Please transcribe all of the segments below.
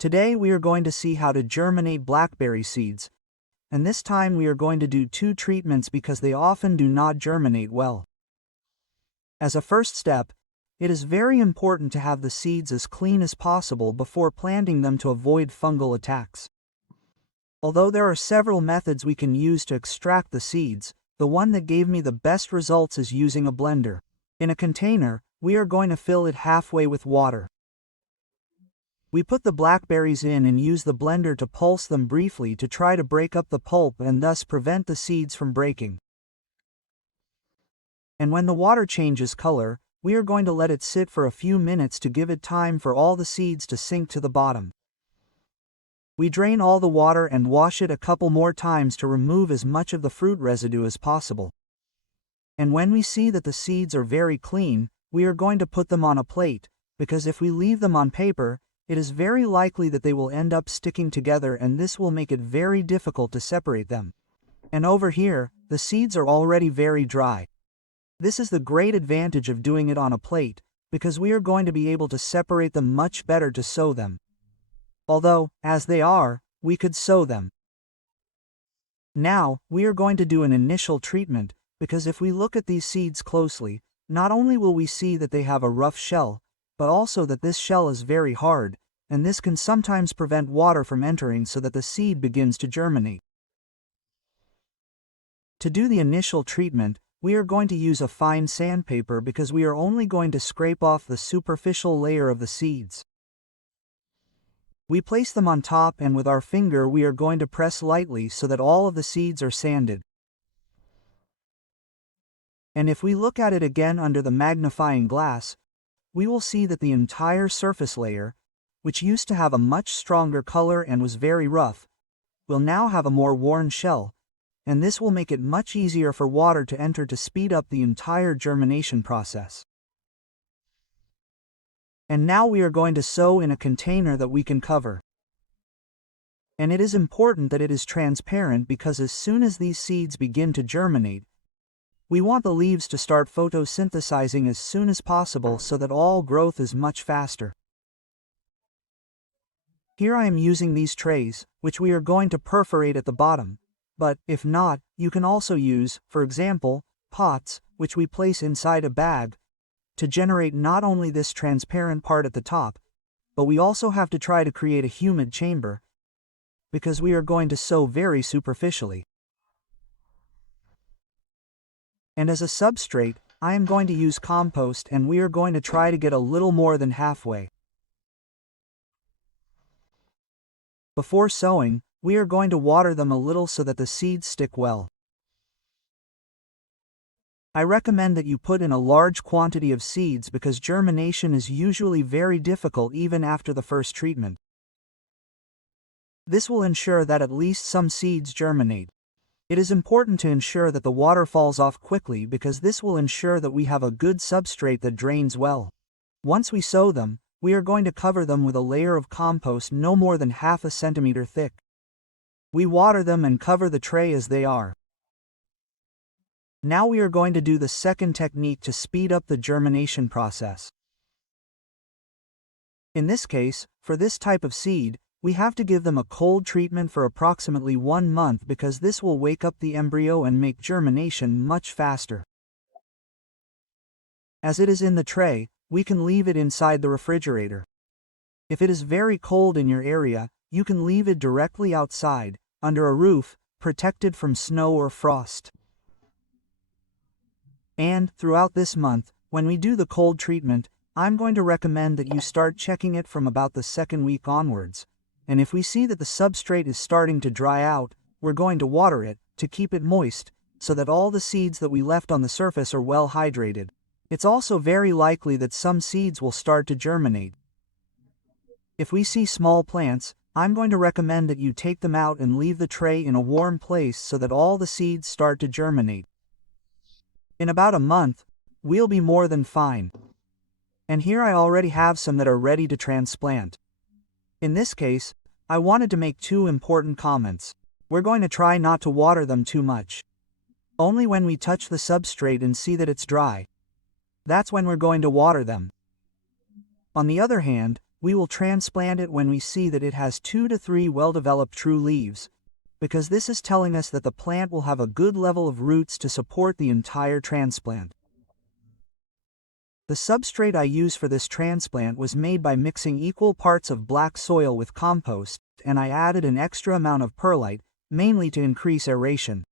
Today we are going to see how to germinate blackberry seeds, and this time we are going to do 2 treatments because they often do not germinate well. As a first step, it is very important to have the seeds as clean as possible before planting them to avoid fungal attacks. Although there are several methods we can use to extract the seeds, the one that gave me the best results is using a blender. In a container, we are going to fill it halfway with water. We put the blackberries in and use the blender to pulse them briefly to try to break up the pulp and thus prevent the seeds from breaking. And when the water changes color, we are going to let it sit for a few minutes to give it time for all the seeds to sink to the bottom. We drain all the water and wash it a couple more times to remove as much of the fruit residue as possible. And when we see that the seeds are very clean, we are going to put them on a plate, because if we leave them on paper, it is very likely that they will end up sticking together and this will make it very difficult to separate them. And over here, the seeds are already very dry. This is the great advantage of doing it on a plate, because we are going to be able to separate them much better to sow them. Although, as they are, we could sow them. Now, we are going to do an initial treatment, because if we look at these seeds closely, not only will we see that they have a rough shell, but also that this shell is very hard, and this can sometimes prevent water from entering so that the seed begins to germinate. To do the initial treatment, we are going to use a fine sandpaper because we are only going to scrape off the superficial layer of the seeds. We place them on top and with our finger we are going to press lightly so that all of the seeds are sanded. And if we look at it again under the magnifying glass, we will see that the entire surface layer, which used to have a much stronger color and was very rough, will now have a more worn shell, and this will make it much easier for water to enter to speed up the entire germination process. And now we are going to sow in a container that we can cover. And it is important that it is transparent because as soon as these seeds begin to germinate, we want the leaves to start photosynthesizing as soon as possible so that all growth is much faster. Here I am using these trays, which we are going to perforate at the bottom, but, if not, you can also use, for example, pots, which we place inside a bag, to generate not only this transparent part at the top, but we also have to try to create a humid chamber, because we are going to sow very superficially. And as a substrate, I am going to use compost and we are going to try to get a little more than halfway. Before sowing, we are going to water them a little so that the seeds stick well. I recommend that you put in a large quantity of seeds because germination is usually very difficult even after the first treatment. This will ensure that at least some seeds germinate. It is important to ensure that the water falls off quickly because this will ensure that we have a good substrate that drains well. Once we sow them, we are going to cover them with a layer of compost no more than half a centimeter thick. We water them and cover the tray as they are. Now we are going to do the second technique to speed up the germination process. In this case, for this type of seed, we have to give them a cold treatment for approximately 1 month because this will wake up the embryo and make germination much faster. As it is in the tray, we can leave it inside the refrigerator. If it is very cold in your area, you can leave it directly outside, under a roof, protected from snow or frost. And, throughout this month, when we do the cold treatment, I'm going to recommend that you start checking it from about the 2nd week onwards. And if we see that the substrate is starting to dry out, we're going to water it, to keep it moist, so that all the seeds that we left on the surface are well hydrated. It's also very likely that some seeds will start to germinate. If we see small plants, I'm going to recommend that you take them out and leave the tray in a warm place so that all the seeds start to germinate. In about a month, we'll be more than fine. And here I already have some that are ready to transplant. In this case, I wanted to make 2 important comments. We're going to try not to water them too much. Only when we touch the substrate and see that it's dry. That's when we're going to water them. On the other hand, we will transplant it when we see that it has 2 to 3 well-developed true leaves, because this is telling us that the plant will have a good level of roots to support the entire transplant. The substrate I use for this transplant was made by mixing equal parts of black soil with compost, and I added an extra amount of perlite, mainly to increase aeration.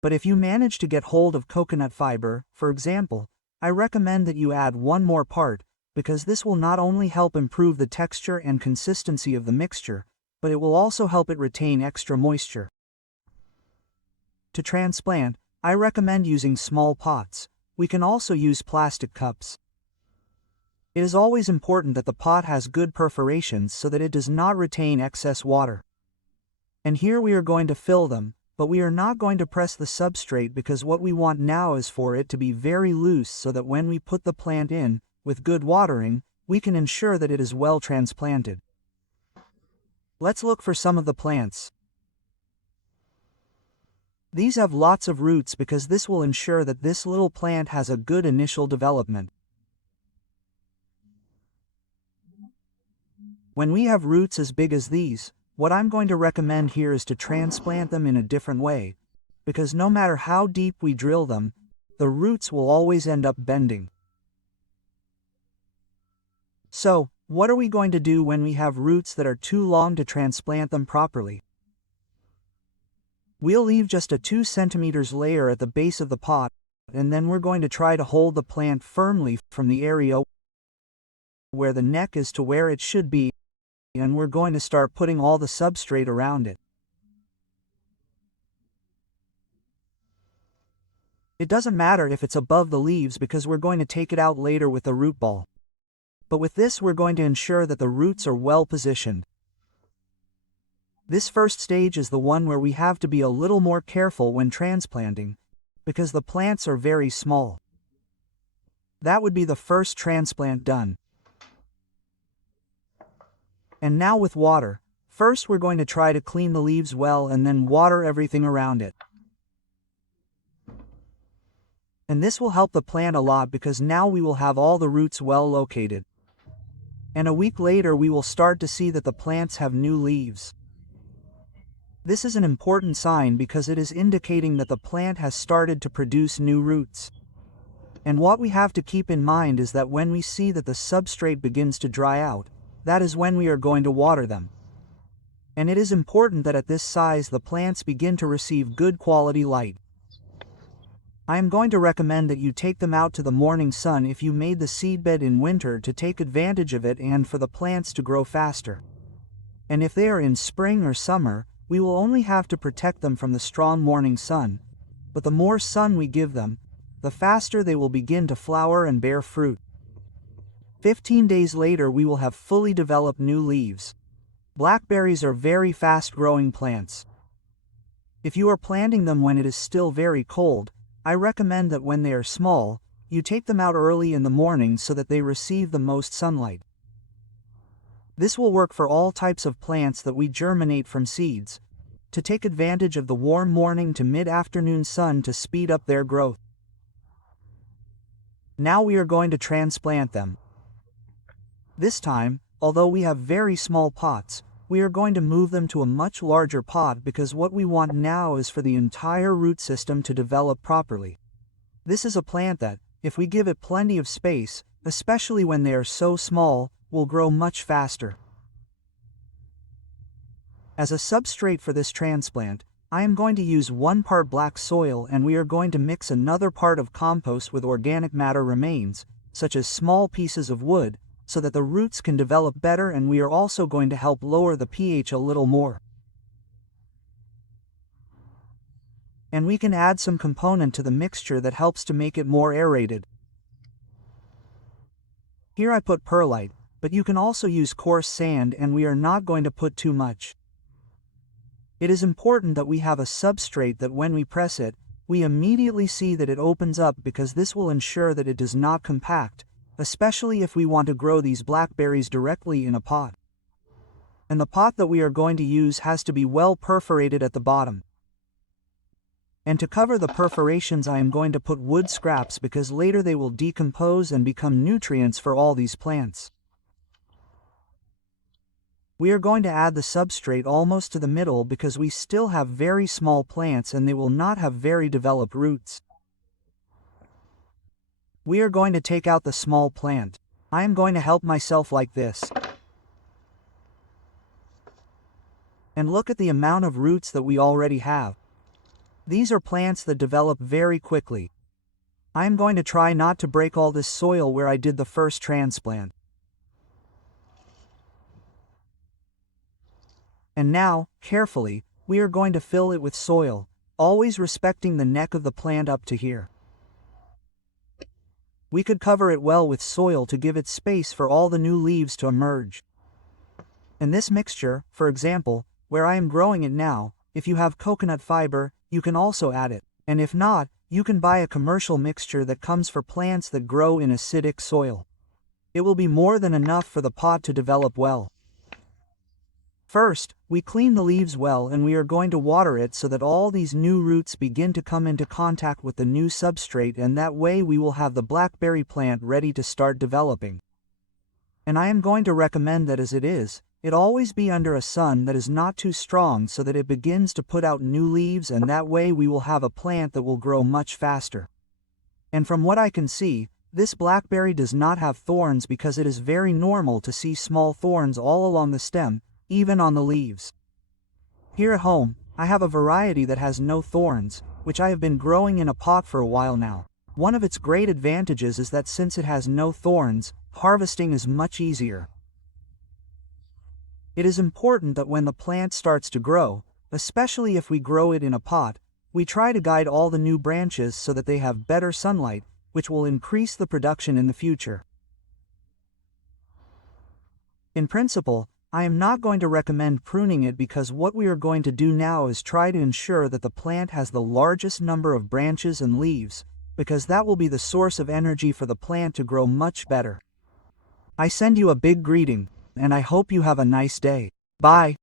But if you manage to get hold of coconut fiber, for example, I recommend that you add 1 more part, because this will not only help improve the texture and consistency of the mixture, but it will also help it retain extra moisture. To transplant, I recommend using small pots. We can also use plastic cups. It is always important that the pot has good perforations so that it does not retain excess water. And here we are going to fill them, but we are not going to press the substrate because what we want now is for it to be very loose so that when we put the plant in, with good watering, we can ensure that it is well transplanted. Let's look for some of the plants. These have lots of roots because this will ensure that this little plant has a good initial development. When we have roots as big as these, what I'm going to recommend here is to transplant them in a different way, because no matter how deep we drill them, the roots will always end up bending. So, what are we going to do when we have roots that are too long to transplant them properly? We'll leave just a 2 cm layer at the base of the pot, and then we're going to try to hold the plant firmly from the area where the neck is to where it should be, and we're going to start putting all the substrate around it. It doesn't matter if it's above the leaves because we're going to take it out later with the root ball. But with this we're going to ensure that the roots are well positioned. This first stage is the one where we have to be a little more careful when transplanting, because the plants are very small. That would be the first transplant done. And now with water, first we're going to try to clean the leaves well and then water everything around it. And this will help the plant a lot because now we will have all the roots well located. And a week later we will start to see that the plants have new leaves. This is an important sign because it is indicating that the plant has started to produce new roots. And what we have to keep in mind is that when we see that the substrate begins to dry out, that is when we are going to water them. And it is important that at this size the plants begin to receive good quality light. I am going to recommend that you take them out to the morning sun if you made the seedbed in winter to take advantage of it and for the plants to grow faster. And if they are in spring or summer, we will only have to protect them from the strong morning sun, but the more sun we give them, the faster they will begin to flower and bear fruit. 15 days later we will have fully developed new leaves. Blackberries are very fast-growing plants. If you are planting them when it is still very cold, I recommend that when they are small, you take them out early in the morning so that they receive the most sunlight. This will work for all types of plants that we germinate from seeds, to take advantage of the warm morning to mid-afternoon sun to speed up their growth. Now we are going to transplant them. This time, although we have very small pots, we are going to move them to a much larger pot because what we want now is for the entire root system to develop properly. This is a plant that, if we give it plenty of space, especially when they are so small, will grow much faster. As a substrate for this transplant, I am going to use 1 part black soil and we are going to mix another part of compost with organic matter remains, such as small pieces of wood, so that the roots can develop better, and we are also going to help lower the pH a little more. And we can add some component to the mixture that helps to make it more aerated. Here I put perlite, but you can also use coarse sand, and we are not going to put too much. It is important that we have a substrate that when we press it, we immediately see that it opens up because this will ensure that it does not compact, especially if we want to grow these blackberries directly in a pot. And the pot that we are going to use has to be well perforated at the bottom. And to cover the perforations I am going to put wood scraps because later they will decompose and become nutrients for all these plants. We are going to add the substrate almost to the middle because we still have very small plants and they will not have very developed roots. We are going to take out the small plant. I am going to help myself like this. And look at the amount of roots that we already have. These are plants that develop very quickly. I am going to try not to break all this soil where I did the first transplant. And now, carefully, we are going to fill it with soil, always respecting the neck of the plant up to here. We could cover it well with soil to give it space for all the new leaves to emerge. In this mixture, for example, where I am growing it now, if you have coconut fiber, you can also add it, and if not, you can buy a commercial mixture that comes for plants that grow in acidic soil. It will be more than enough for the pot to develop well. First, we clean the leaves well and we are going to water it so that all these new roots begin to come into contact with the new substrate, and that way we will have the blackberry plant ready to start developing. And I am going to recommend that as it always be under a sun that is not too strong so that it begins to put out new leaves, and that way we will have a plant that will grow much faster. And from what I can see, this blackberry does not have thorns because it is very normal to see small thorns all along the stem, even on the leaves. Here at home, I have a variety that has no thorns, which I have been growing in a pot for a while now. One of its great advantages is that since it has no thorns, harvesting is much easier. It is important that when the plant starts to grow, especially if we grow it in a pot, we try to guide all the new branches so that they have better sunlight, which will increase the production in the future. In principle, I am not going to recommend pruning it because what we are going to do now is try to ensure that the plant has the largest number of branches and leaves, because that will be the source of energy for the plant to grow much better. I send you a big greeting, and I hope you have a nice day. Bye.